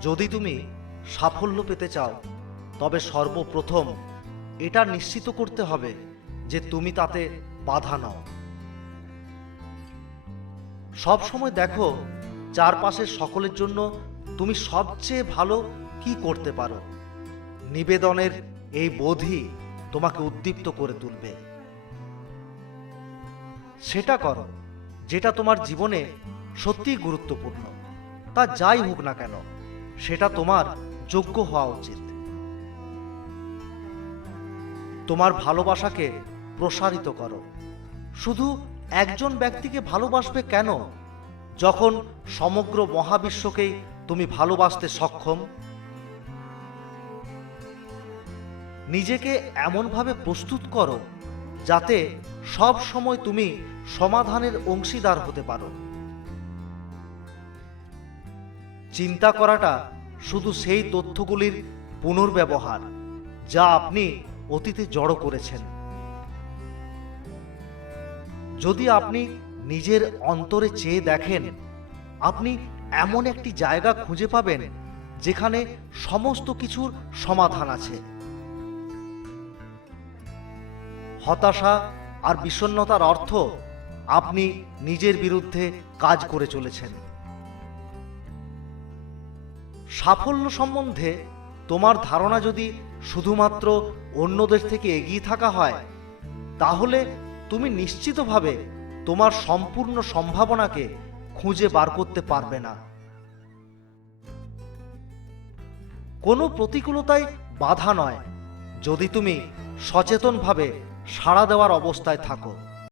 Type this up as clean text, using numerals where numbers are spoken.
যদি তুমি সাফল্য পেতে চাও তবে সর্বপ্রথম এটা নিশ্চিত করতে হবে যে তুমি তাতে বাধা নও। সব সময় দেখো চারপাশের সকলের জন্য তুমি সবচেয়ে ভালো কি করতে পারো। নিবেদনের এই বোধই তোমাকে উদ্দীপ্ত করে তুলবে। সেটা করো যেটা তোমার জীবনে সত্যিই গুরুত্বপূর্ণ, তা যাই হোক না কেন সেটা তোমার যোগ্য হওয়া উচিত। তোমার ভালোবাসাকে প্রসারিত করো। শুধু একজন ব্যক্তিকে ভালোবাসবে কেন, যখন সমগ্র মহাবিশ্বকেই তুমি ভালোবাসতে সক্ষম? নিজেকে এমনভাবে প্রস্তুত করো যাতে সব সময় তুমি সমাধানের অংশীদার হতে পারো। চিন্তা করাটা শুধু সেই তথ্যগুলির পুনর্ব্যবহার যা আপনি অতীতে জড়ো করেছেন। যদি আপনি নিজের অন্তরে চেয়ে দেখেন, আপনি এমন একটি জায়গা খুঁজে পাবেন যেখানে সমস্ত কিছুর সমাধান আছে। হতাশা আর বিষণ্ণতার অর্থ আপনি নিজের বিরুদ্ধে কাজ করে চলেছেন। সাফল্য সম্বন্ধে তোমার ধারণা যদি শুধুমাত্র অন্যদের থেকে এগিয়ে থাকা হয়, তাহলে তুমি নিশ্চিতভাবে তোমার সম্পূর্ণ সম্ভাবনাকে খুঁজে বার করতে পারবে না। কোনো প্রতিকূলতাই বাধা নয় যদি তুমি সচেতনভাবে সাড়া দেওয়ার অবস্থায় থাকো।